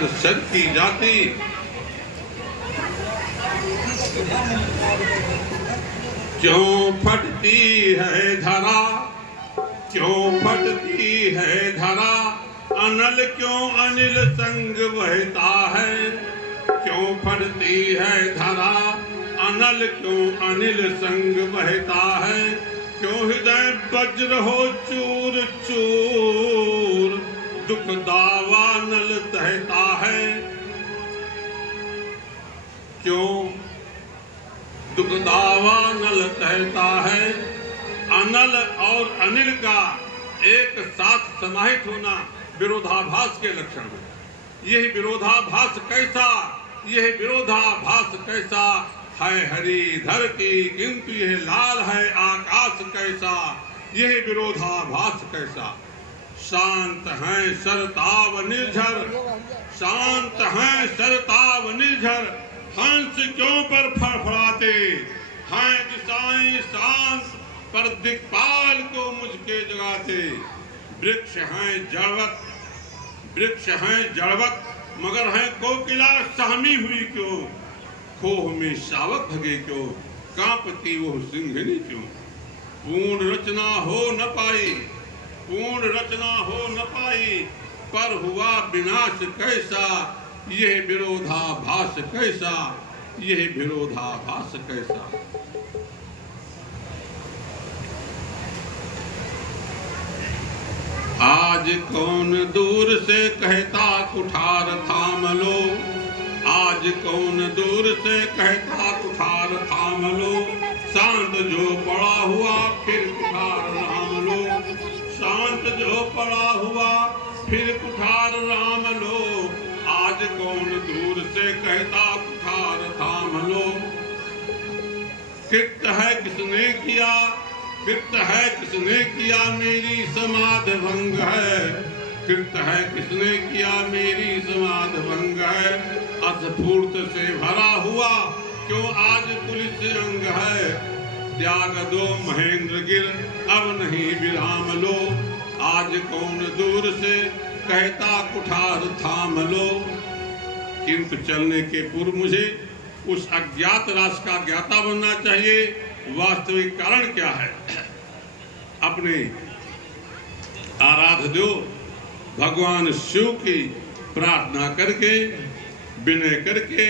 कर सर की जाती। क्यों फटती है धरा, क्यों फटती है धरा, अनल क्यों अनिल संग बहता है। क्यों फटती है धरा, अनल क्यों अनिल संग बहता है। क्यों हृदय वज्र हो चूर चूर, दुख दावा नल तहता है। क्यों दुख दावा नल तहता है। अनल और अनिल का एक साथ समाहित होना विरोधाभास के लक्षण है। यह विरोधाभास कैसा, यह विरोधाभास कैसा है हरिधर की, किंतु यह लाल है आकाश कैसा। यह विरोधाभास कैसा। शांत है सरताव निर्झर, शांत है सरताव निर्झर, हंस क्यों पर फड़फड़ाते हैं दिशाएं शांत, पर दिक्पाल को मुझके जगाते। वृक्ष हैं जड़वत, वृक्ष हैं जड़वत, मगर है कोकिला सहमी हुई क्यों। खोह में शावक भगे क्यों, कांपती वो सिंघनी क्यों। पूर्ण रचना हो न पाई, पूर्ण रचना हो न पाई, पर हुआ विनाश कैसा। यह विरोधाभास कैसा, यह विरोधाभास कैसा। आज कौन दूर से कहता कुठार थाम लो, आज कौन दूर से कहता कुठार थाम लो। शांत जो पड़ा हुआ फिर कुठार राम लो, शांत जो पड़ा हुआ फिर कुठार राम लो। आज कौन दूर से कहता कुठार थाम लो। कृत है किसने किया, कृत है किसने किया मेरी समाधि भंग है। कृत है किसने किया मेरी समाधि भंग है। अस्फूर्त से भरा हुआ क्यों आज पुलिस अंग है। त्याग दो महेंद्र गिर अब नहीं विराम लो। आज कौन दूर से कहता कुठार थाम लो। किंतु चलने के पूर्व मुझे उस अज्ञात रास का ज्ञाता बनना चाहिए। वास्तविक कारण क्या है। अपने आराध्य भगवान शिव की प्रार्थना करके विनय करके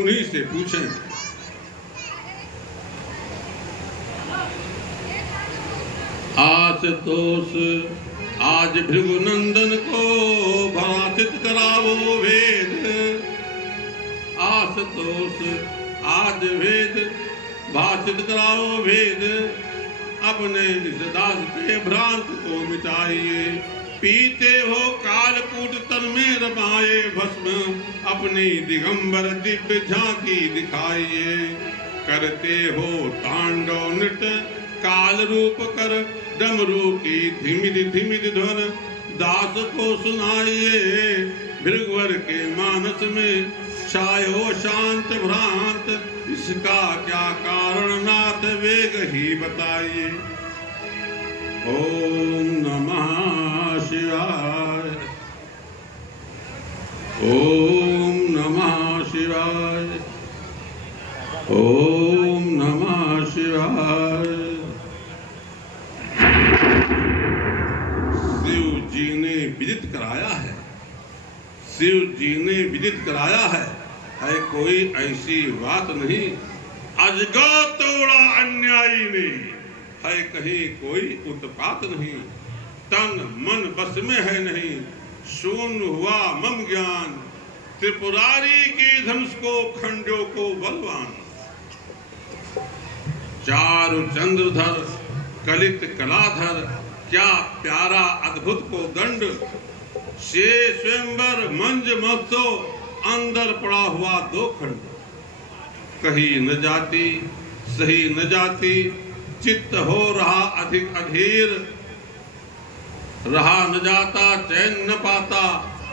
उन्हीं से पूछें। आशुतोष आज भृगुनंदन को भाषित करावो वेद। आशुतोष आज वेद भाषित कराओ वेद। अपने इस दास के भ्रांत को मिटाइए। पीते हो कालकूट तन में रमाए भस्म। अपनी दिगंबर दिव्य झांकी दिखाइए। करते हो तांडव नृत्य काल रूप कर डमरू की धिमिद धिमिद ध्वन। दास को सुनाइए भृगुवर के मानस में छायो शांत भ्रांत। इसका क्या कारण नाथ वेग ही बताइए। ओम नमः शिवाय, ओम नमः शिवाय, ओम नमः शिवाय। शिव जी ने विदित कराया है, शिव जी ने विदित कराया है कोई ऐसी बात नहीं। अजगा तोड़ा अन्यायी ने है कहीं कोई उत्पात नहीं। तन मन बस में है नहीं शून्य हुआ मम ज्ञान। त्रिपुरारी के धनुष को खंडों को बलवान। चारु चंद्रधर कलित कलाधर क्या प्यारा अद्भुत को दंड। से स्वयंवर मंज महोत्सव अंदर पड़ा हुआ दो खंड। कहीं न जाती सही न जाती चित्त हो रहा अधिक अधीर। रहा न जाता चैन न पाता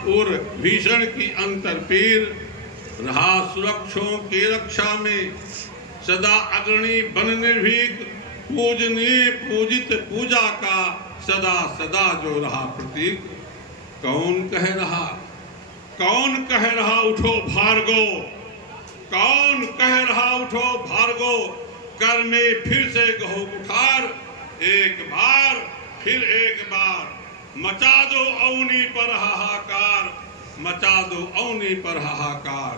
और भीषण की अंतर पीर। रहा सुरक्षों की रक्षा में सदा अग्रणी बन निर्भीक। पूजनीय पूजित पूजा का सदा सदा जो रहा प्रतीक। कौन कह रहा कौन कह रहा उठो भार्गो, कौन कह रहा उठो भार्गो, कर में फिर से गहो कुठार, एक बार फिर एक बार, मचा दो अवनी पर हाहाकार, मचा दो अवनी पर हाहाकार।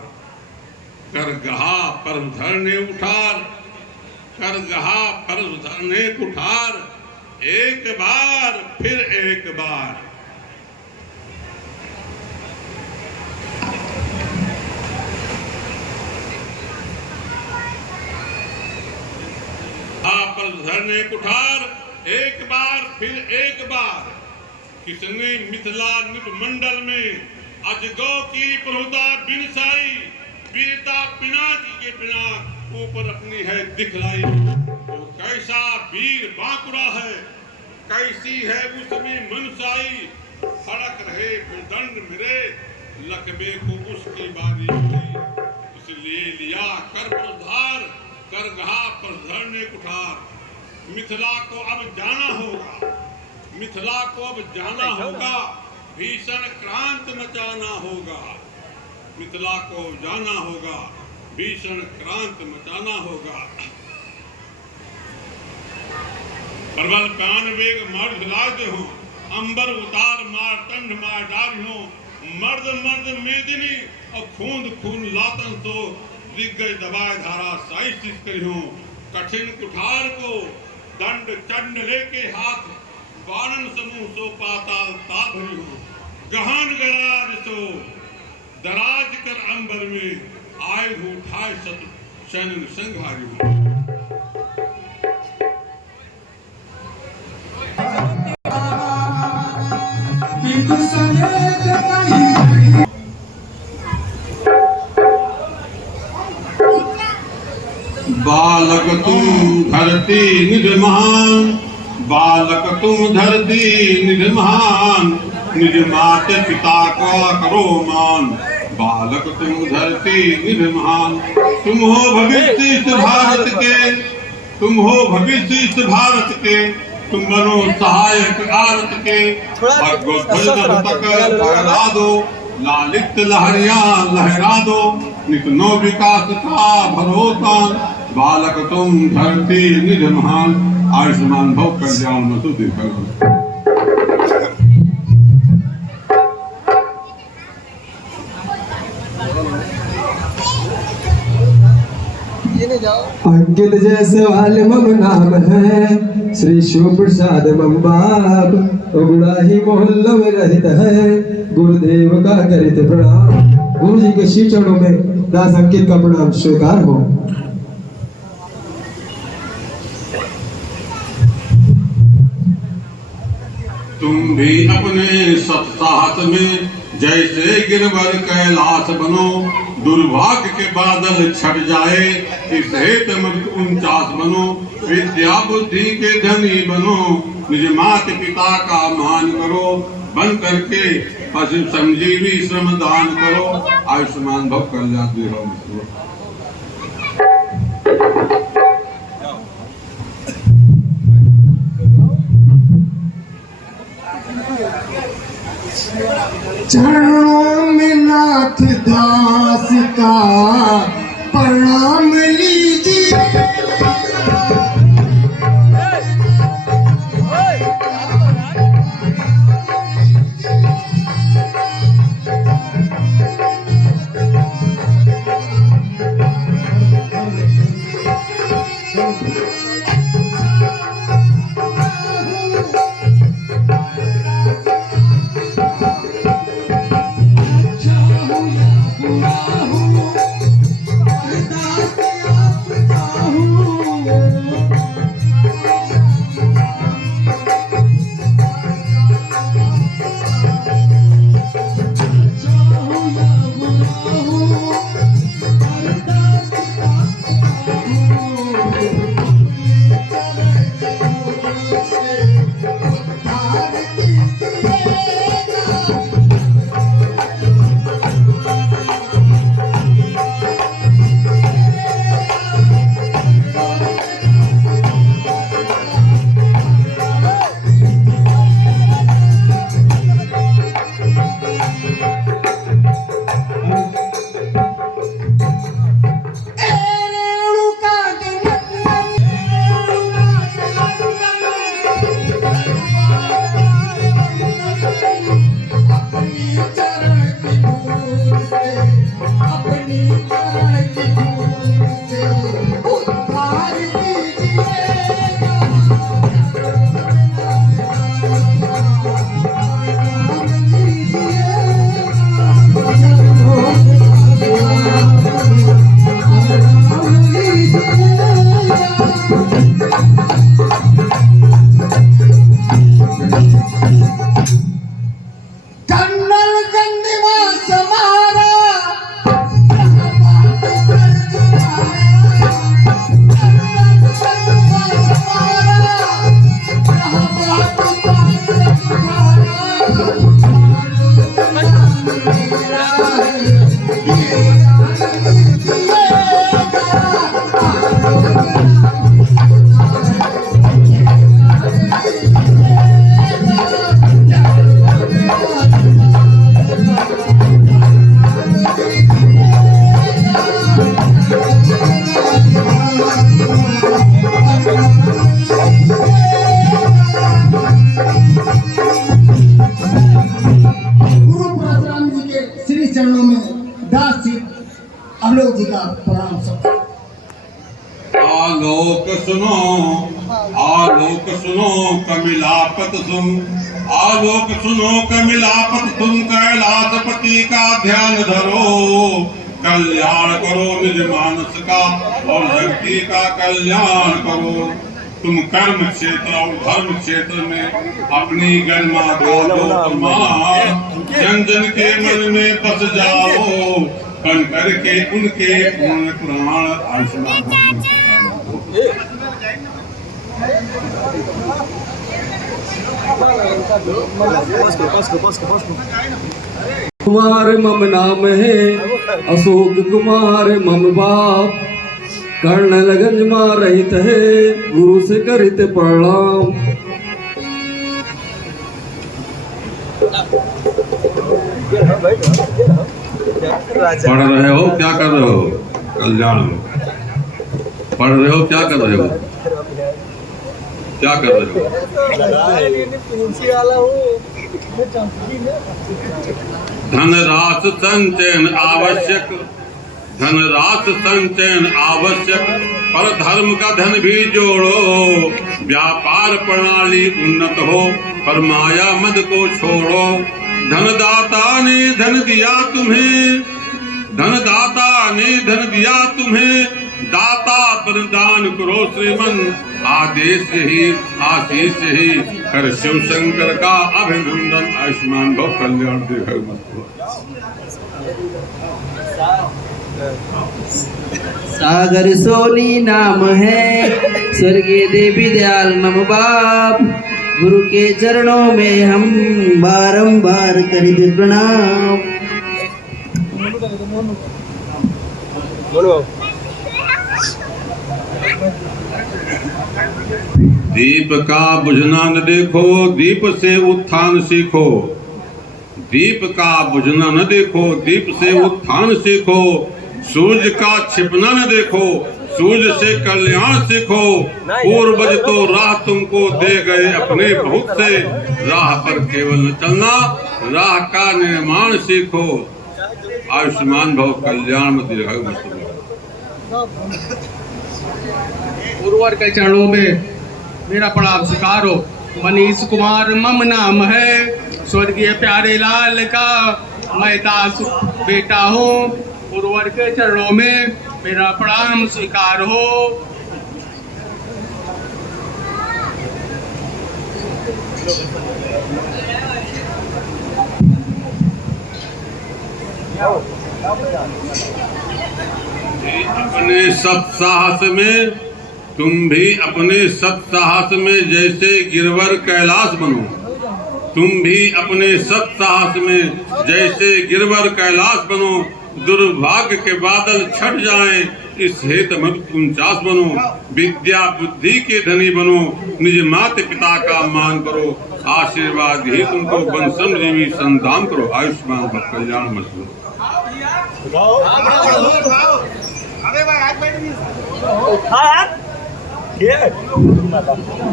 कर गहा पर धरने उठार, कर गहा पर धरने कुठार, एक बार फिर एक बार। पर धरने कुठार, एक बार फिर एक बार। किसने मिथिला निप मंडल में अजगौ की प्रहुता बिनसाई, वीरता पिनाकी के बिना ऊपर अपनी है दिखलाई। वो कैसा वीर बांकुरा है, कैसी है उसमें मनसाई, सड़क रहे फिर दंड मिले, लकबे को उसकी बारी हुई। इसलिए लिया कर उद्धार, कर गहा पर धरने कुठार। मिथिला को अब जाना होगा, मिथिला को अब जाना होगा, भीषण क्रांति मचाना होगा। मिथिला को जाना होगा, भीषण क्रांति मचाना होगा। प्रबल प्राण वेग मर्द लाद हो, अंबर उतार मार टंड मार डाल हो, मर्द मर्द मेदिनी और खूंद खून लातन तो दिग्गज दबाए धारा साई करी हो। कठिन कुठार को दंड चंड लेके हाथ, वानन समूह सो पाताल ताल भरी हो। गहन गराज सो दराज कर अंबर में, आए हो उठाए शत्रु शैन संघारी हो। बालक तुम धरती निज महान, बालक तुम धरती निज महान, निज माते पिता का करो मान। बालक तुम धरती निज महान, तुम हो भविष्य इस भारत के, तुम हो भविष्य इस भारत के, तुम बनो सहायक आरत के। तक फहरा दो, लालित लहरिया लहरा दो, नितनो विकास का भरोसा। बालक तुम धरती निज महान, आयुष्मान भव कल्याण न सुधि कर। अंकित जैसे वाले मम नाम है, श्री शिव प्रसाद मम बाप, उगड़ा ही मोहल्ला में रहता है, गुरुदेव का करित प्रणाम। गुरु जी के श्री चरणों में दास अंकित का प्रणाम स्वीकार हो। तुम भी अपने सप्ताह में जैसे गिरवर कैलाश बनो, दुर्भाग्य के बादल छट जाए, इस हेत मत 49 बनो। विद्या बुद्धि के धनी बनो, निज माता पिता का मान करो, बन करके पशु संजीवी श्रम दान करो। आयुष्मान भव कल्याण हो। चरणों में नाथ दास का प्रणाम लीजिए। चरणों में दास जी आलोक जी का प्रणाम सब। आलोक सुनो कमिलापत सुन, आलोक सुनो कमिलापत सुन, कैलाशपति का ध्यान धरो, कल्याण करो निज मानस का और जगती का कल्याण करो। तुम कर्म क्षेत्र और धर्म क्षेत्र में अपनी गरिमा का लो प्रमाण, जन जन के मन में बस जाओ, बन करके उनके पूर्ण प्राण। आयुष्मान कुमार मम नाम है, अशोक कुमार मम बाप, कर्ण लगन मार रहित है, गुरु से करित प्रणाम। पढ़ रहे हो क्या कर रहे हो? कल्याण पढ़ रहे हो क्या कर रहे हो? क्या कर रहे हो? धनराशि संचयन आवश्यक, धनराशि संचयन आवश्यक, पर धर्म का धन भी जोड़ो, व्यापार प्रणाली उन्नत हो, पर माया मद को छोड़ो। धनदाता ने धन दिया तुम्हें, धनदाता ने धन दिया तुम्हें, दाता वरदान करो श्रीमन, आदेश ही आशीष ही कर शिव शंकर का अभिनंदन। आयुष्मान भव कल्याण देव। सागर सोनी नाम है, स्वर्गीय देवी दयाल मम बाप, गुरु के चरणों में हम बारंबार करिते प्रणाम। दीप का बुझना न देखो, दीप से उत्थान सीखो, दीप का बुझना न देखो, दीप से उत्थान सीखो, सूर्य का छिपना न देखो, सूर्य से कल्याण सीखो। पूर्वज तो राह तुमको दे गए अपने बहुत से, राह पर केवल न चलना, राह का निर्माण सीखो। आयुष्मान भव कल्याण दीर्घायु। गुरुवर के चरणों में मेरा प्रणाम स्वीकारो। मनीष कुमार मम नाम है, स्वर्गीय प्यारे लाल का मैं दास बेटा हूँ। गुरुवर के चरणों में मेरा प्रणाम स्वीकार हो। अपने सत्साहस में, तुम भी अपने सत्साहस में जैसे गिरवर कैलाश बनो, तुम भी अपने सत्साहस में जैसे गिरवर कैलाश बनो। दुर्भाग्य के बादल छट जाएं, इस हेतु मत 49 बनो। विद्या बुद्धि के धनी बनो, निज माता पिता का मान करो, आशीर्वाद ही तुमको वंशम जीवी संतान करो। आयुष्मान भव कल्याण मस्तु।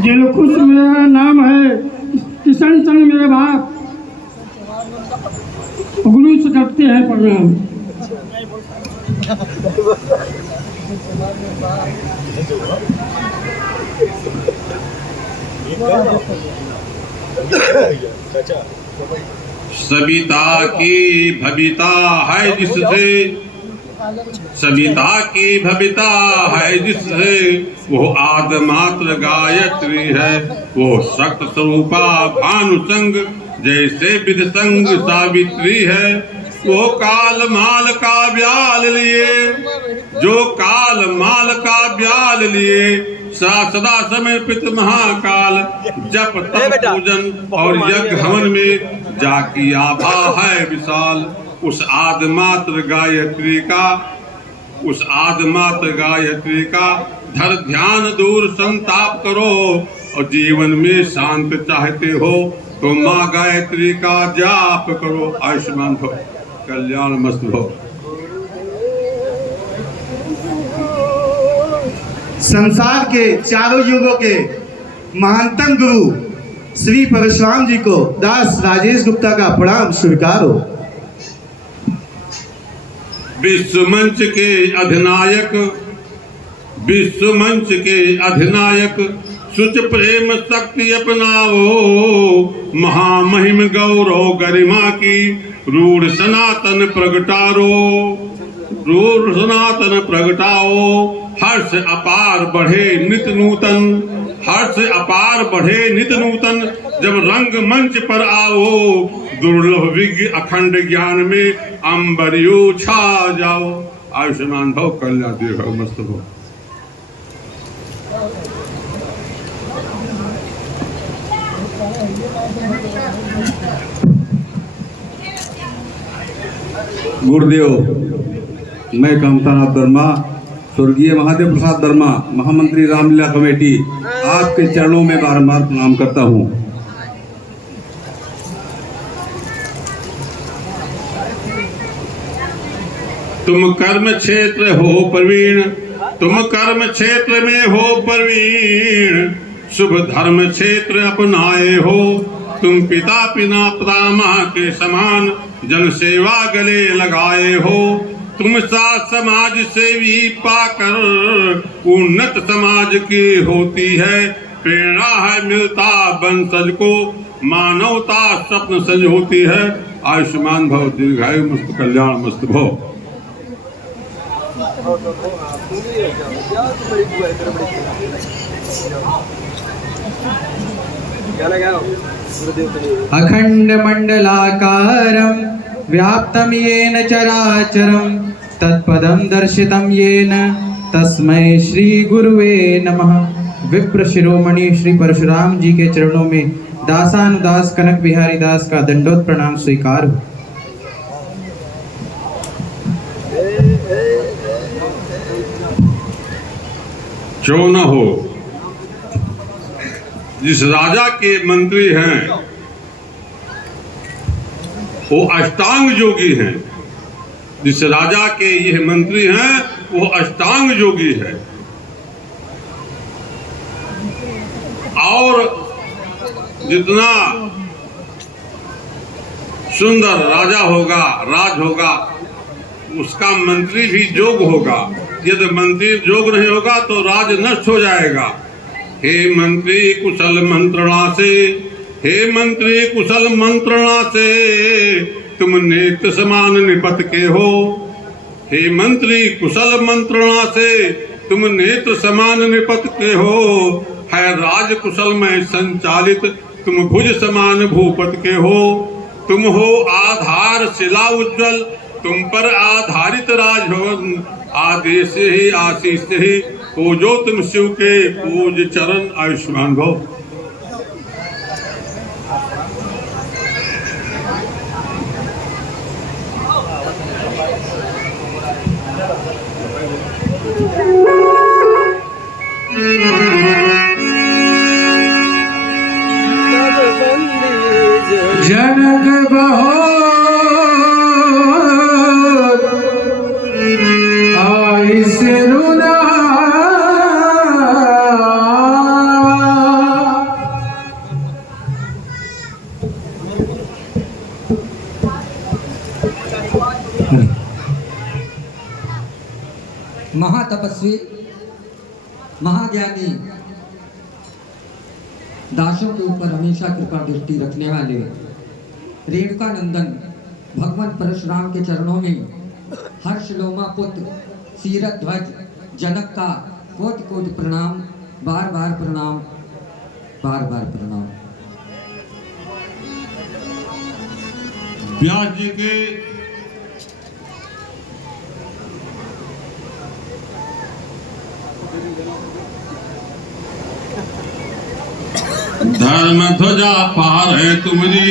दिलखुश मेरा नाम है, किशन चंद मेरे बाप, गुरु से करते हैं प्रणाम। सविता की भविता है जिससे, सविता की भविता है जिससे, वो आदमात्र गायत्री है, वो शक्त स्वरूपा भानुसंग जैसे विध संग सावित्री है। वो काल माल का ब्याल लिए, जो काल माल का ब्याल लिए, सदा समर्पित महाकाल, जप तप पूजन और यज्ञ हवन में जाकी आभा है विशाल। उस आदमात्र गायत्री का, उस आदमात्र गायत्री का धर ध्यान दूर संताप करो, और जीवन में शांत चाहते हो तो माँ गायत्री का जाप करो। आयुष्मान भव कल्याण मस्त भव। संसार के चारों युगों के महानतम गुरु श्री परशुराम जी को दास राजेश गुप्ता का प्रणाम स्वीकार हो। विश्व मंच के अधिनायक, विश्व मंच के अधिनायक, सुच प्रेम शक्ति अपनाओ, महामहिम गौरव गरिमा की रूढ़ सनातन प्रगटारो, रूढ़ सनातन प्रगटाओ। हर्ष अपार बढ़े नित नूतन, हर्ष अपार बढ़े नित नूतन, जब रंग मंच पर आओ, दुर्लभ विज्ञ अखंड ज्ञान में अंबरियो छा जाओ। आयुष्मान भव, कल्याण दीर्घ मस्त भव। गुरुदेव, मैं कामतानाथ वर्मा, स्वर्गीय महादेव प्रसाद वर्मा, महामंत्री रामलीला कमेटी, आपके चरणों में बारंबार प्रणाम करता हूँ। तुम कर्म क्षेत्र हो प्रवीण, तुम कर्म क्षेत्र में हो प्रवीण, शुभ धर्म क्षेत्र अपनाए हो, तुम पिता पितामह के समान जन सेवा गले लगाए हो। तुम सा समाज सेवी पाकर उन्नत समाज की होती है प्रेरणा, है मिलता वंशज को मानवता स्वप्न सज होती है। आयुष्मान भव, दीर्घायु मस्त, कल्याण मस्त भव। अखंड मंडलाकारं व्याप्तं येन चराचरं, तत्पदं दर्शितं येन तस्मै श्री गुरुवे नमः। विप्र शिरोमणि श्री परशुराम जी के चरणों में दासानुदास कनक बिहारी दास का दंडोत प्रणाम स्वीकार हो। जो न हो, जिस राजा के मंत्री हैं वो अष्टांग योगी हैं, जिस राजा के यह मंत्री हैं वो अष्टांग योगी है। और जितना सुंदर राजा होगा, राज होगा, उसका मंत्री भी जोग होगा। यदि मंत्री जोग नहीं होगा तो राज नष्ट हो जाएगा। हे मंत्री कुशल मंत्रणा से, हे मंत्री कुशल मंत्रणा से, तुम नेत्र समान निपट के हो। हे मंत्री कुशल मंत्रणा से, तुम नेत्र समान निपट के हो। है राज कुशल में संचालित, तुम भुज समान भूपत के हो। तुम हो आधार शिला उज्ज्वल, तुम पर आधारित राजभवन। आदेश ही आशीष ही पूजो तुम शिव के पूज चरण। आयुष्मान भव। जनक बहो आई सिरुना, महातपस्वी, महाज्ञानी, दासों के ऊपर हमेशा कृपा दृष्टि रखने वाले रेणुका नंदन भगवान परशुराम के चरणों में हर्षलोमा पुत्र सीरथ ध्वज जनक का कोटि कोटि प्रणाम, बार बार प्रणाम, बार बार प्रणाम। व्यास जी के धर्म ध्वजा पार है तुम्हारी,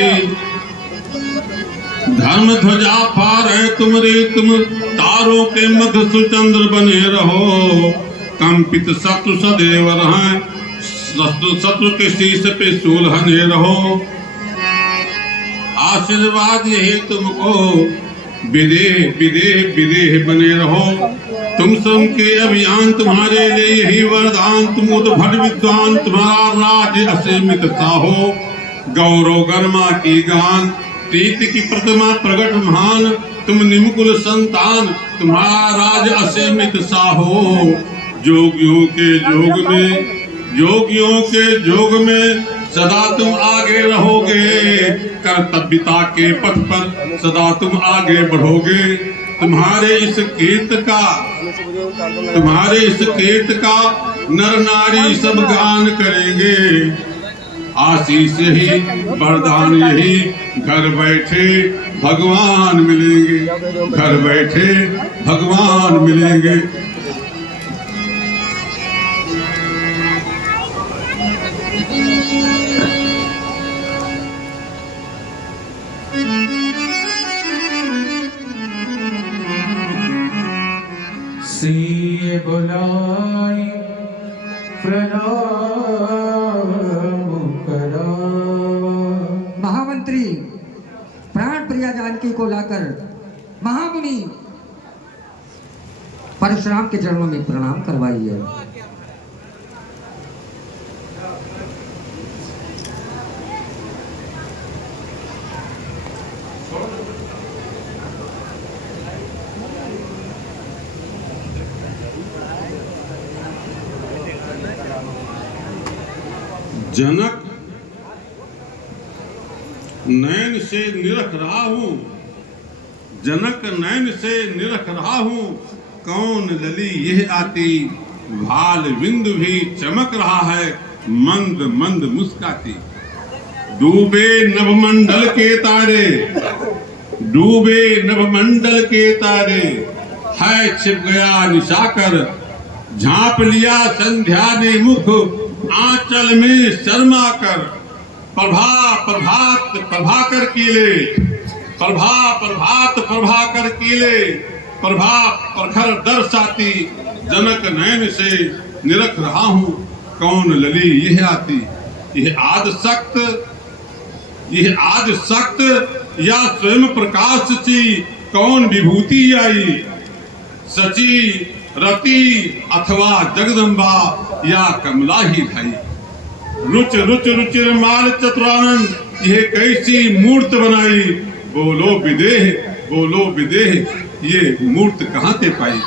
धर्म ध्वजा पार है तुम्हारी। तुम तारों के मध्य सुचंद्र बने रहो, कंपित शत्रु सदैव रहें, शत्रु के शीश पे शूल हने रहो। आशीर्वाद यही तुमको, विदेह विदेह विदेह बने रहो। तुम सब के अभियान तुम्हारे लिए यही वरदान। तुम उद्भट विद्वान, तुम्हारा राज असीमित हो। गौरव गर्मा की गान, प्रीति की प्रतिमा प्रगट महान, तुम निमुकुल संतान, तुम्हारा राज असीमित साहो। जोगियों के जोग में सदा तुम आगे रहोगे, कर्तव्यता के पथ पर सदा तुम आगे बढ़ोगे। तुम्हारे इस कीर्त का नर नारी सब गान करेंगे। आशीष ही वरदान यही, घर बैठे भगवान मिलेंगे, घर बैठे भगवान मिलेंगे। सिए बुलाई प्रणाम करावा। महामंत्री प्राण प्रिया जानकी को लाकर महामुनि परशुराम के चरणों में प्रणाम करवाइए। जनक नयन से निरख रहा हूं, जनक नयन से निरख रहा हूं, कौन लली यह आती, भाल बिंदु भी चमक रहा है, मंद मंद मुस्काती। डूबे नभमंडल के तारे, डूबे नभमंडल के तारे, है छिप गया निशाकर, झांप लिया संध्या ने मुख, आंचल में शर्मा कर। प्रभाकर कीले, प्रभाकर कीले, प्रभा प्रखर दर्शाती, जनक नयन से निरख रहा हूं, कौन लली यह आती। यह आद सक्त या स्वयं प्रकाश सी, कौन विभूति आई, सची रति अथवा जगदम्बा या कमला ही भाई। रुच रुच रुचिर माल चतुरानंद, यह कैसी मूर्त बनाई, बोलो विदेह ये मूर्त कहाँ से पाई।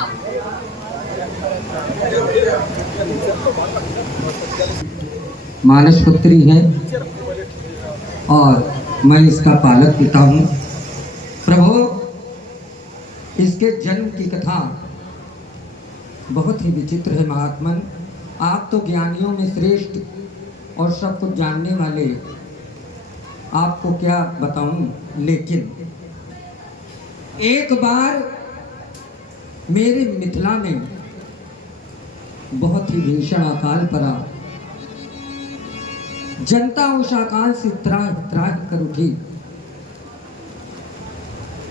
मानस पुत्री है और मैं इसका पालक पिता हूँ। प्रभु, इसके जन्म की कथा बहुत ही विचित्र है महात्मन। आप तो ज्ञानियों में श्रेष्ठ और सब कुछ जानने वाले, आपको क्या बताऊं। लेकिन एक बार मेरे मिथिला में बहुत ही भीषण अकाल पड़ा। जनता उस अकाल से त्राह कर उठी।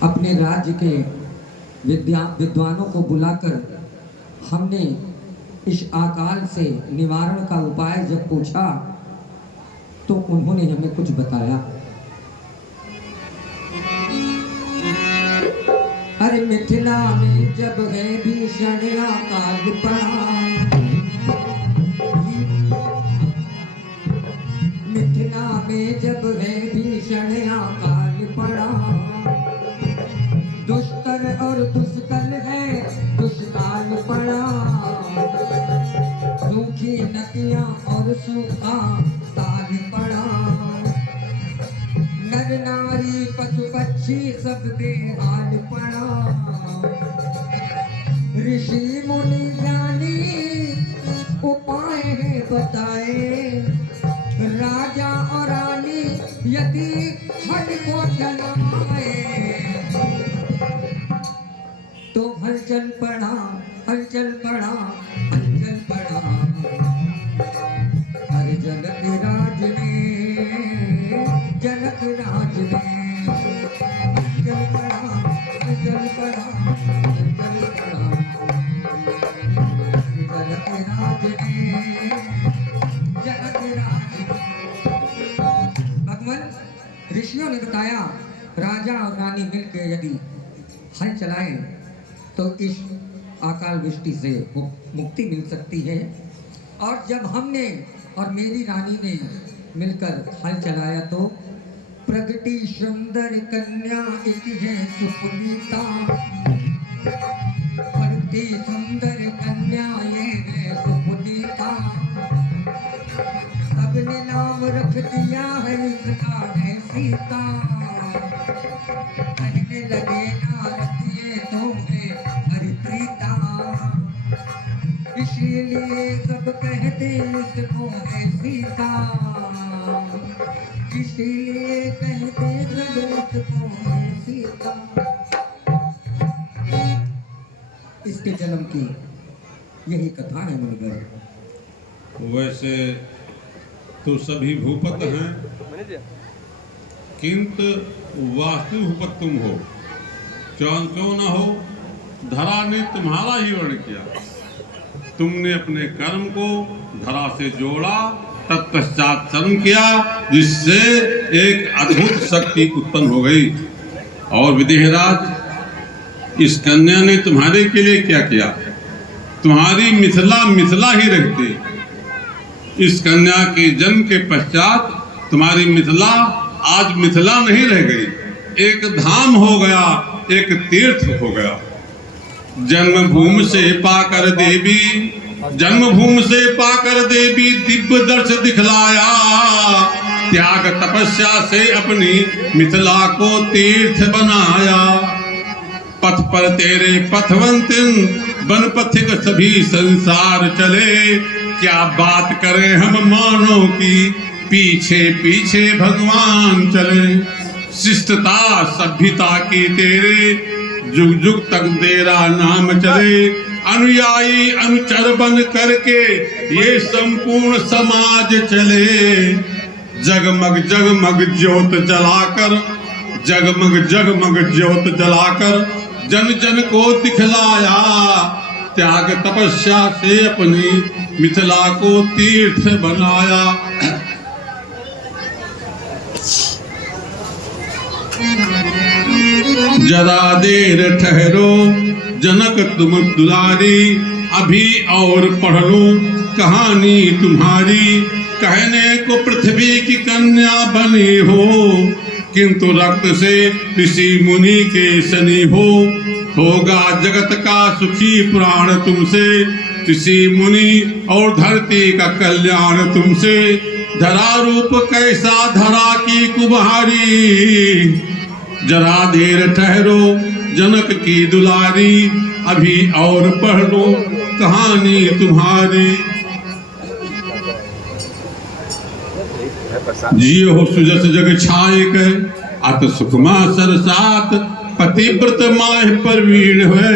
अपने राज्य के विद्वानों को बुलाकर हमने इस अकाल से निवारण का उपाय जब पूछा तो उन्होंने हमें कुछ बताया। अरे मिथिला में जब है भीषण अकाल पड़ा, मिथिला में जब है भीषण अकाल पड़ा, दुष्कर और दुष्कल है दुष्काल पड़ा, सूखी नदियां और सूखा ताल पड़ा, नर नारी पशु पक्षी सब बेहाल पड़ा, ऋषि मुनि ज्ञानी उपाय है बताए, राजा और रानी यदि हट को जलाए, तो हलचल पड़ा हलचल पड़ा हलचल पड़ा, हर जनक राज में जनक राज में, हलचल पड़ा हलचल पड़ा हलचल पड़ा, जनक राज में जनक राज में। भगवान ऋषियों ने बताया, राजा और रानी मिलकर यदि हल चलाएं तो इस अकाल वृष्टि से मुक्ति मिल सकती है। और जब हमने और मेरी रानी ने मिलकर हल चलाया तो प्रगति सुंदर कन्या एक है सुपुनीता, प्रगति सुंदर कन्या ये है सुपुनीता, सबने नाम रख दिया है इसका है सीता, कहने लगे नारद ये तो है हरिप्रीता, इसीलिए सब कहते इसको है सीता, इसीलिए कहते सब इसको है सीता। इसके जन्म की यही कथा है मुनिवर। वैसे तो सभी भूपत हैं, किंतु वास्तु भूपत तुम हो। क्यों न हो, धरा ने तुम्हारा ही वर्ण किया। तुमने अपने कर्म को धरा से जोड़ा, तत्पश्चात कर्म किया, जिससे एक अद्भुत शक्ति उत्पन्न हो गई। और विदेहराज, इस कन्या ने तुम्हारे के लिए क्या किया? तुम्हारी मिथिला मिथिला ही रहती। इस कन्या के जन्म के पश्चात तुम्हारी मिथिला आज मिथिला नहीं रह गई, एक धाम हो गया, एक तीर्थ हो गया। जन्मभूमि से पाकर देवी, जन्मभूमि से पाकर देवी दिव्य दर्श दिखलाया, त्याग तपस्या से अपनी मिथिला को तीर्थ बनाया। पथ पर तेरे पथवंतिन बन पथिक सभी संसार चले, क्या बात करें हम मानव की, पीछे पीछे भगवान चले। शिष्टता सभ्यता की तेरे जुग जुग तक तेरा नाम चले, अनुयायी अनुचर बन करके ये संपूर्ण समाज चले। जगमग जगमग ज्योत जलाकर, जगमग जगमग ज्योत जलाकर जन जन को दिखलाया, त्याग तपस्या से अपनी मिथिला को तीर्थ बनाया। जरा देर ठहरो जनक तुम दुलारी, अभी और पढ़ लो कहानी तुम्हारी। कहने को पृथ्वी की कन्या बनी हो, किंतु रक्त से ऋषि मुनि के सनी हो। होगा जगत का सुखी प्राण तुमसे, ऋषि मुनि और धरती का कल्याण तुमसे। धरा रूप कैसा धरा की कुम्हारी, जरा देर ठहरो जनक की दुलारी, अभी और पढ़ लो कहानी तुम्हारी। जियो हो सुजस जग छाए के, अत सुखमा सरसात। पतिव्रत माह परवीण है,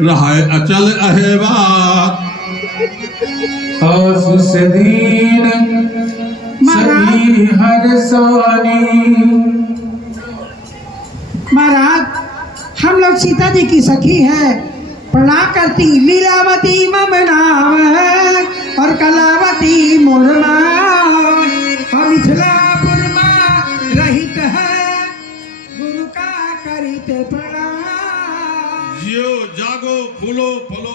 रहा अचल अहवात। आसुस दीन सभी हर सोनी। महाराज, हम लोग सीता जी की सखी है, प्रणाम करती। लीलावती मम नाम है और कलावती मोर नाम, और मिथिलापुर में रहित है, गुरु का करित प्रणाम। जियो जागो फूलो फलो,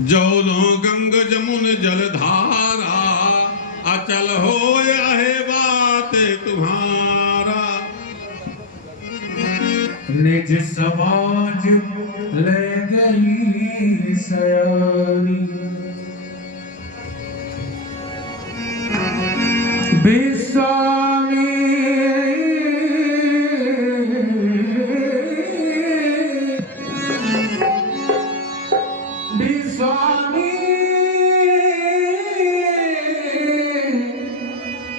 जौलो गंग जमुन जलधारा। अचल हो है बात तुम्हारा। निज समाज ले गई सयानी, बेसानी बेसानी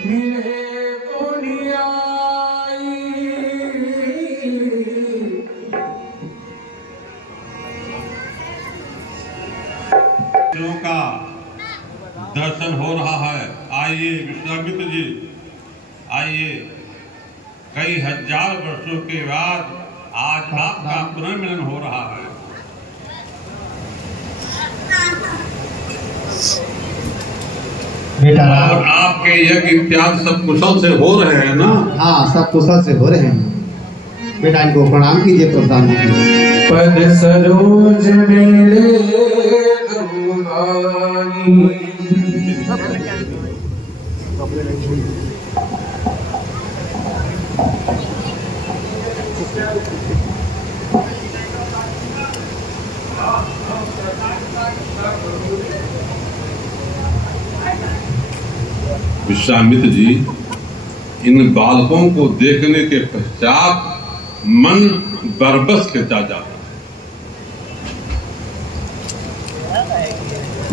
मिले कोनिया का दर्शन हो रहा है। आइए विश्वामित्र जी, आइए। कई हजार वर्षों के बाद आज आपका पुनर्मिलन हो रहा है। बेटा और आपके यज्ञ इत्यादि सब कुशल से हो रहे हैं ना? हाँ, सब कुशल से हो रहे हैं। बेटा इनको प्रणाम कीजिए प्रधान जी। पद सरोज मेरे विश्वामित्र जी, इन बालकों को देखने के पश्चात मन बरबस खिंचा जाता।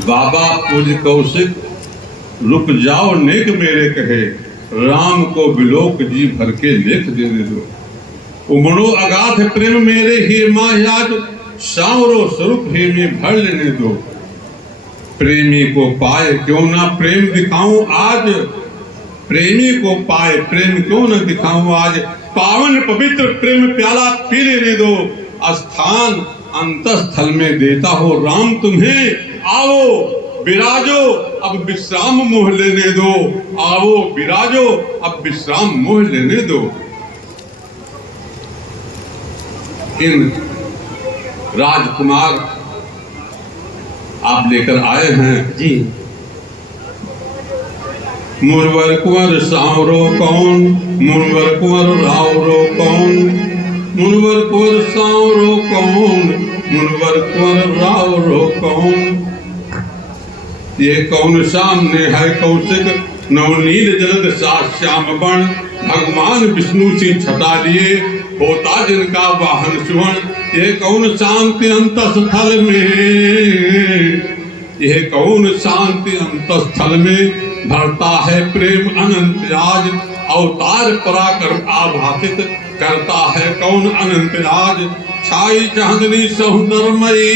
बाबा पूज्य कौशिक, रुक जाओ नेक मेरे कहे, राम को बिलोक जी भर के लेख देने दो। उमड़ो अगाध प्रेम मेरे ही मायाज, सांवरो स्वरूप ही में भर लेने दो। प्रेमी को पाए क्यों ना प्रेम दिखाऊं आज, प्रेमी को पाए प्रेम क्यों न दिखाऊं आज। पावन पवित्र प्रेम प्याला पी लेने दो, स्थान अंतस्थल में देता हो राम तुम्हें। आओ विराजो अब विश्राम मोह लेने दो, आओ विराजो अब विश्राम मोह लेने दो। इन राजकुमार आप लेकर आए हैं जी। मुनवर कुंवर सांवरो कौन, मुनवर कुंवर रावरो कौन, मुनवर कुंवर सांवरो कौन, मुनवर कुंवर रावरो कौन। ये कौन सामने है कौशिक, नवनील जलद सा श्याम बण। भगवान विष्णु से छटा लिए, होता जिनका वाहन सुवर्ण। ये कौन शांति अंतस्थल में, यह कौन शांति अंतस्थल में भरता है प्रेम अनंत राज। अवतार पराक्रम आभासित करता है कौन अनंत राज। छाई चांदनी सौंदर्यमयी,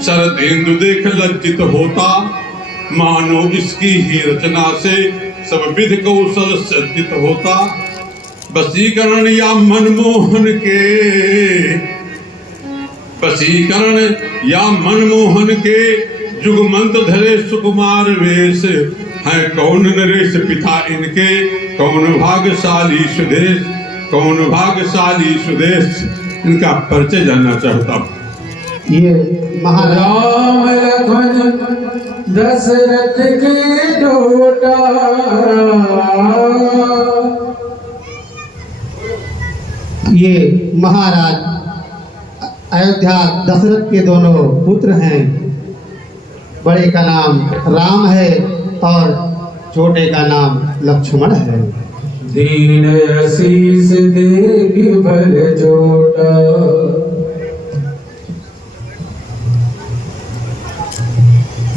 शरदेंदु देख लज्जित होता। मानो इसकी ही रचना से सब विधि कौशल सज्जित होता। वशीकरण या मनमोहन के, वशीकरण या मनमोहन के जुगमंत धरे सुकुमार वेश। है कौन नरेश पिता इनके, कौन भाग्यशाली सुदेश, कौन भाग्यशाली सुदेश। इनका परिचय जानना चाहता हूँ। ये राम लखन दशरथ के डोटा, ये महाराज अयोध्या दशरथ के दोनों पुत्र हैं। बड़े का नाम राम है और छोटे का नाम लक्ष्मण है। दीन आशीष देगी भल जोटा।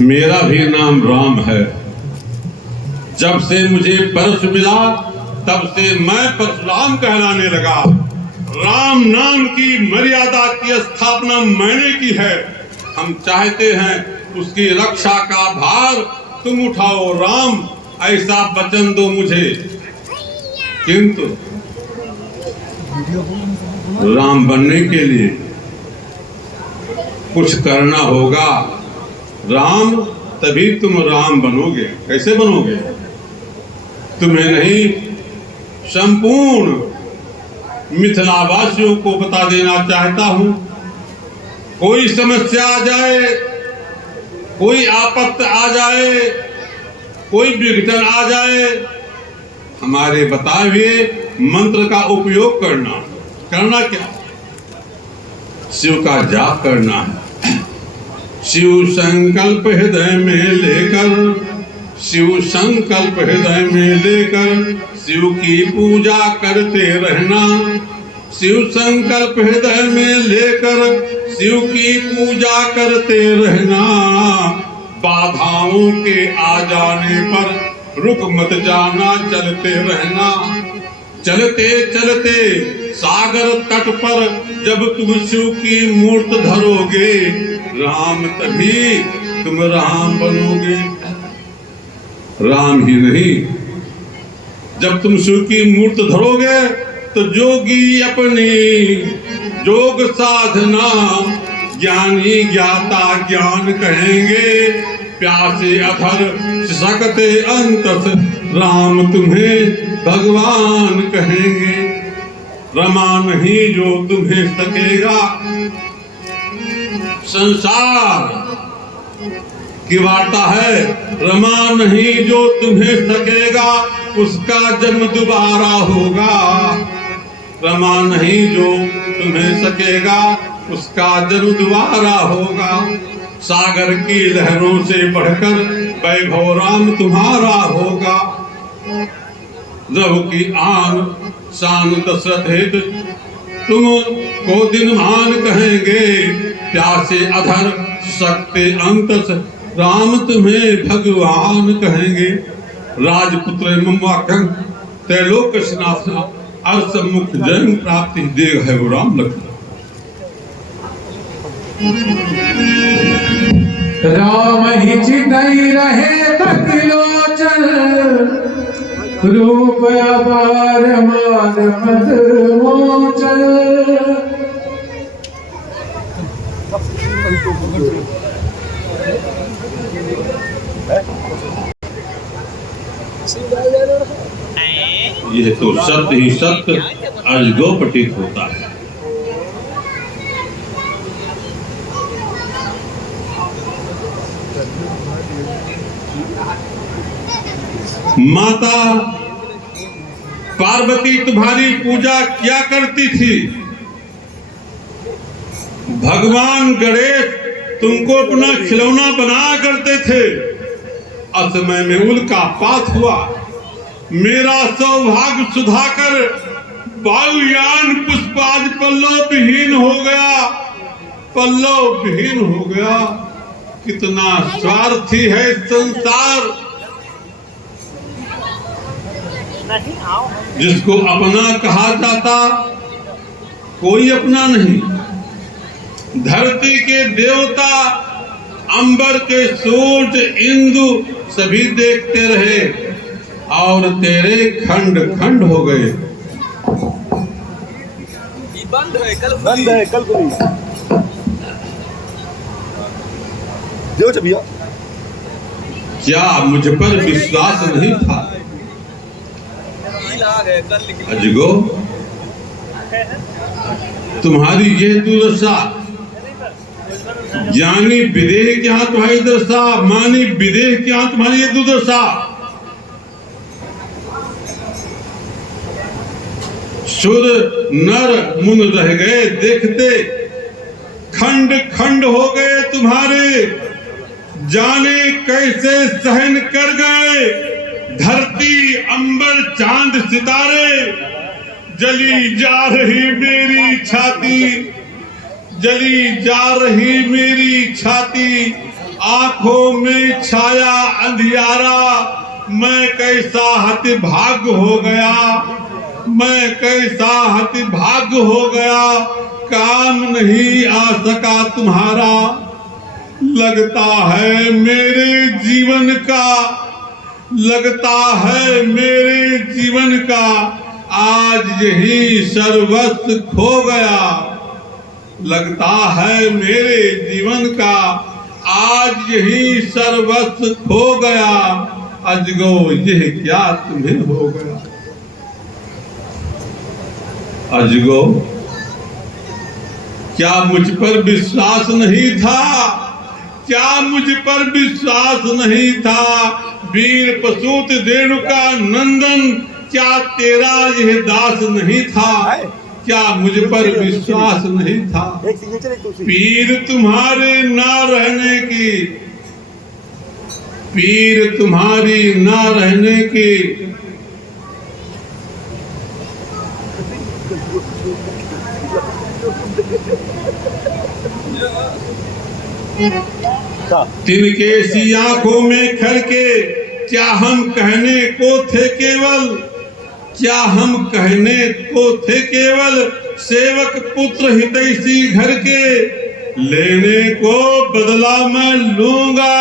मेरा भी नाम राम है। जब से मुझे परश मिला तब से मैं परशुराम कहलाने लगा। राम नाम की मर्यादा की स्थापना मैंने की है। हम चाहते हैं उसकी रक्षा का भार तुम उठाओ राम, ऐसा वचन दो मुझे। किंतु राम बनने के लिए कुछ करना होगा। राम तभी तुम राम बनोगे। कैसे बनोगे? तुम्हें नहीं, संपूर्ण मिथिलावासियों को बता देना चाहता हूं। कोई समस्या आ जाए, कोई आपत्ति आ जाए, कोई विघटन आ जाए, हमारे बताए हुए मंत्र का उपयोग करना। करना क्या? शिव का जाप करना है। शिव संकल्प हृदय में लेकर, शिव संकल्प हृदय में लेकर शिव की पूजा करते रहना। शिव संकल्प हृदय में लेकर शिव की पूजा करते रहना। बाधाओं के आ जाने पर रुक मत जाना, चलते रहना। चलते चलते सागर तट पर जब तुम शिव की मूर्त धरोगे, राम तभी तुम राम बनोगे। राम ही नहीं, जब तुम शिव की मूर्त धरोगे तो जोगी अपनी जोग साधना, ज्ञानी ज्ञाता ज्ञान कहेंगे। प्यासे अधर सकते अंतस, राम तुम्हें भगवान कहेंगे। रमा नहीं जो तुम्हें सकेगा, संसार की वार्ता है, रमा नहीं जो तुम्हें सकेगा उसका जन्म दोबारा होगा। रमा नहीं जो तुम्हें सकेगा उसका जन्म दोबारा होगा। सागर की लहरों से बढ़कर वैभव राम तुम्हारा होगा। रघु की आन शान दशरथ हित तुम को दिनमान कहेंगे। प्यासे अधर शक्ति अंत राम तुम्हें भगवान कहेंगे। राजपुत्र ममवाकं त्रैलोक नाथ अर्थ मुख जन्म प्राप्ति देव है वो राम लक्ष्मण। राम ही चितई रहे तकलोचन रूप अपार मान मत मोचन। यह तो सत्य ही सत्य अजगो प्रतीत होता है। माता पार्वती तुम्हारी पूजा क्या करती थी? भगवान गणेश तुमको अपना खिलौना बनाया करते थे। असमय में उल्का पात हुआ। मेरा सौभाग्य सुधाकर वायुयान पुष्पाज पल्लव विहीन हो गया, पल्लव विहीन हो गया। कितना स्वार्थी है संसार, जिसको अपना कहा जाता कोई अपना नहीं। धरती के देवता, अंबर के सूर्य, इंदु सभी देखते रहे और तेरे खंड खंड हो गए। बंद है कल को भैया। क्या मुझ पर विश्वास नहीं था? अजगो तुम्हारी ये दुर्दशा, ज्ञानी विदेह के यहाँ तुम्हारी दशा, मानी विदेह के यहाँ तुम्हारी ये दुर्दशा। सुर नर मुन रह गए देखते, खंड खंड हो गए तुम्हारे। जाने कैसे सहन कर गए धरती अंबर चांद सितारे। जली जा रही मेरी छाती, जली जा रही मेरी छाती। आंखों में छाया अंधियारा, मैं कैसा हतभाग्य हो गया, मैं कैसा हतभाग्य हो गया। काम नहीं आ सका तुम्हारा, लगता है मेरे जीवन का, लगता है मेरे जीवन का आज यही सर्वस्व खो गया। लगता है मेरे जीवन का आज यही सर्वस्व खो गया। अजगो यह क्या तुम्हें हो गया? अजगो क्या मुझ पर विश्वास नहीं था? क्या मुझ पर विश्वास नहीं था? वीर पसूत रेणुका नंदन, क्या तेरा यह दास नहीं था? क्या मुझ पर विश्वास नहीं था? पीर तुम्हारे ना रहने की, पीर तुम्हारी ना रहने की। तिनके सी आंखों में खड़के, क्या हम कहने को थे केवल, क्या हम कहने को थे केवल। सेवक पुत्र हितैषी घर के, लेने को बदला मैं लूंगा,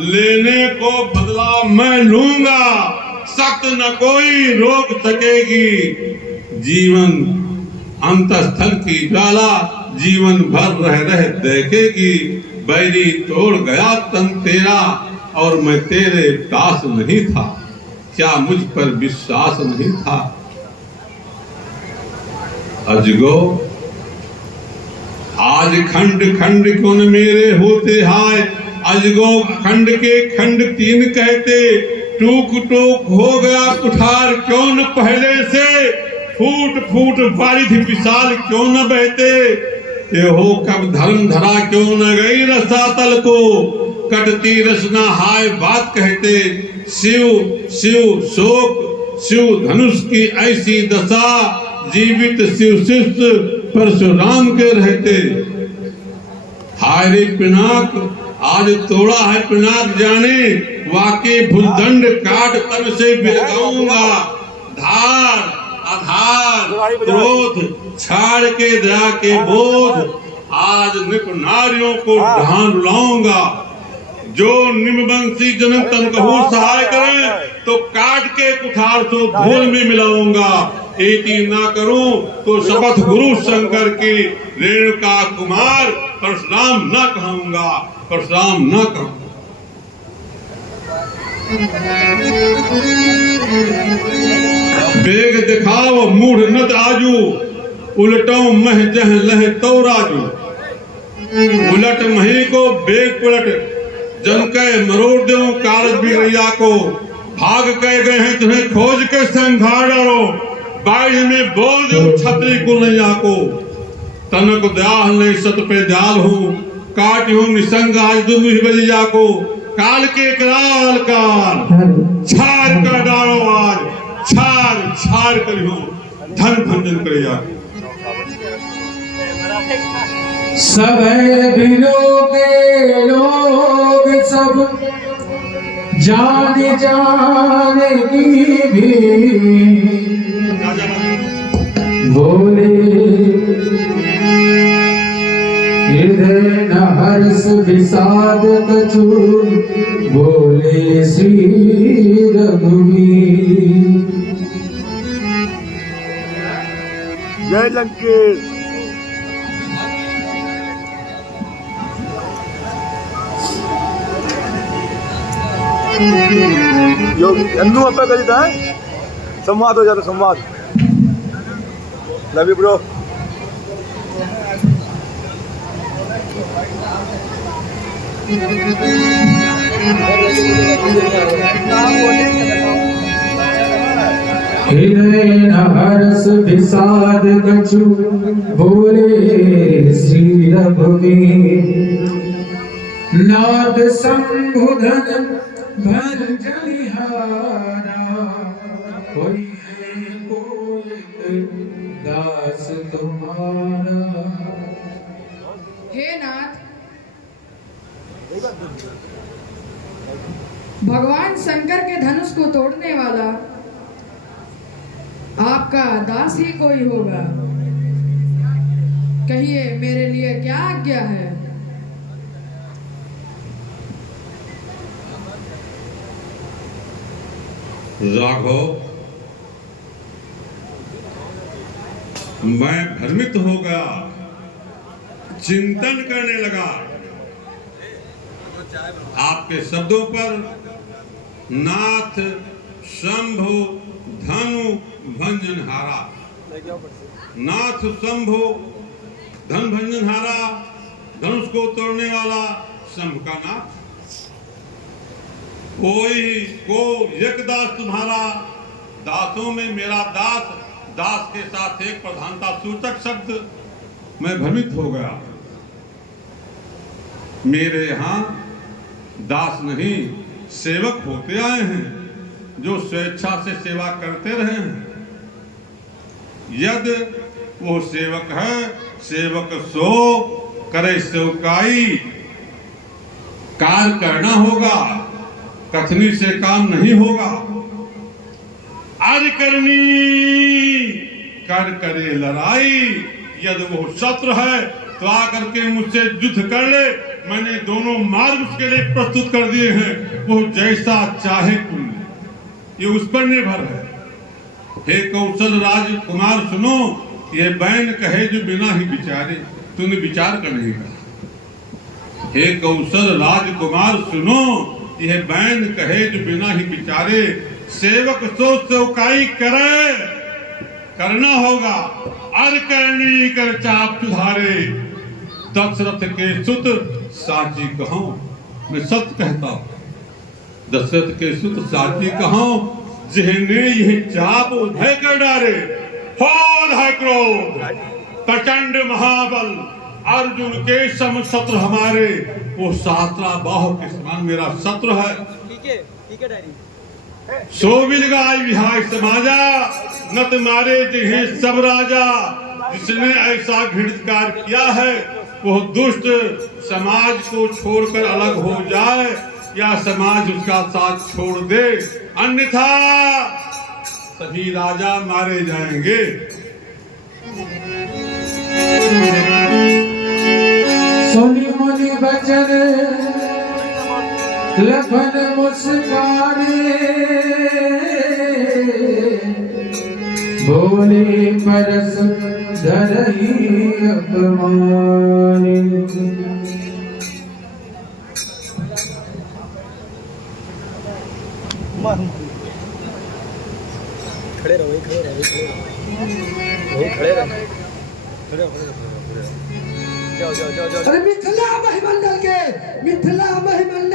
लेने को बदला मैं लूंगा। सख्त न कोई रोक सकेगी, जीवन अंतस्थल की ज्वाला जीवन भर रह रह देखेगी। बैरी तोड़ गया तन तेरा और मैं तेरे दास नहीं था। क्या मुझ पर विश्वास नहीं था? अजगो आज खंड खंड कौन मेरे होते हाय। अजगो खंड के खंड तीन कहते, टूक टूक हो गया कुठार क्यों न पहले से, फूट फूट बारिश विशाल क्यों न बहते, ये हो कब धर्म धरा क्यों न गई रसातल को, कटती रसना हाय बात कहते, शिव शिव शोक शिव धनुष की ऐसी दशा, जीवित शिव शिष्य परशुराम के रहते। हाय रे पिनाक आज तोड़ा है पिनाक जाने, वाके भुजदंड काट तन से बिलगाऊंगा, धार आधार क्रोध छाड़ के दया के बोध, आज नृप नारियों को ढांढ लाऊंगा, जो निमवंशी जनक तन कहूँ सहाय करे, तो काट के कुठार सो धूल में मिलाऊंगा, एती ना करूं तो शपथ गुरु शंकर की, रेणुका कुमार परशुराम न कहूंगा, परशुराम न कहूंगा। बेग दिखाओ मूढ़ नत आजू, उलटो मह जह लह तो राजू, उलट मही को बेग पलट, जन के मरोड़ दो कारज बिगड़िया को, भाग कह गए हैं तुम्हें खोज के संघार डालो, बाढ़ में बोल दो छतरी कुलैया को, तनक दयाल नहीं सत पे दयाल हूँ, काट हूँ निसंग आज दुर्गि बलिया को, काल के कराल काल छाड़ कर डालो आज, छाड़ छाड़ करी हो धन भंजन करिया। सब बिलोगे लोग सब जाने जाने की भी, बोले हृदय न हर्ष विषाद कछु, बोले श्री रघुवीर। जय लंकेश। अन्नू अप्पा करीता है, संवाद हो जाता संवाद। Love you bro. हृदय न हर्ष विषाद कछु, बोले श्री रघुवीर। नाथ संबुधन भंजनिहारा, कोई है कोई दास तुम्हारा। हे नाथ, भगवान शंकर के धनुष को तोड़ने वाला आपका दास ही कोई होगा, कहिए मेरे लिए क्या आज्ञा है। राघव, मैं भ्रमित हो गया, चिंतन करने लगा, आपके शब्दों पर। नाथ शंभु धनु भंजनहारा, नाथ शंभु धन भंजनहारा, धनुष को तोड़ने वाला शंभ का नाथ। कोई को एक दास तुम्हारा, दासों में मेरा दास, दास के साथ एक प्रधानता सूचक शब्द। मैं भ्रमित हो गया, मेरे यहाँ दास नहीं सेवक होते आए हैं, जो स्वेच्छा से सेवा करते रहे हैं। यदि वो सेवक है, सेवक सो करे सेवकाई, कार्य करना होगा, कथनी से काम नहीं होगा। अर्ज करनी कर करे लड़ाई, यदि वो शत्रु है तो आकर के मुझसे युद्ध कर ले, मैंने दोनों मार्ग उसके लिए प्रस्तुत कर दिए हैं, वो जैसा चाहे कुल, ये उस पर निर्भर है। हे कौशल राजकुमार सुनो, ये बैन कहे जो बिना ही विचारे, तूने विचार कर नहीं कहा। हे कौशल राजकुमार सुनो, यह बैन कहे जो बिना ही विचारे, सेवक सोच सेवकाई करे, करना होगा। अर करनी कर चाप सुधारे, दशरथ के सुत साची कहूं। मैं सत्य कहता हूँ। दशरथ के सुत साथी कहां जिन्हें यह चाप उधय कर डारे, क्रोध है क्रोध, प्रचंड महाबल अर्जुन के सम शत्रु हमारे, वो सातरा बाहु के समान मेरा शत्रु है। सो बिल गाय विहाय समाजा, नत मारे जिन्हें सब राजा। जिसने ऐसा घृणित कार्य किया है वो दुष्ट समाज को छोड़कर अलग हो जाए या समाज उसका साथ छोड़ दे, अन्यथा सभी राजा मारे जाएंगे। सुनी मुनि बचन लखन मुस्काने, भोले परस धरई अपमाने। खड़े रहो, खड़े रहो, खड़े रहो, खड़े रहो। जाओ जाओ जाओ जाओ। अरे मिथिला महिमंडल के, मिथिला महिमंडल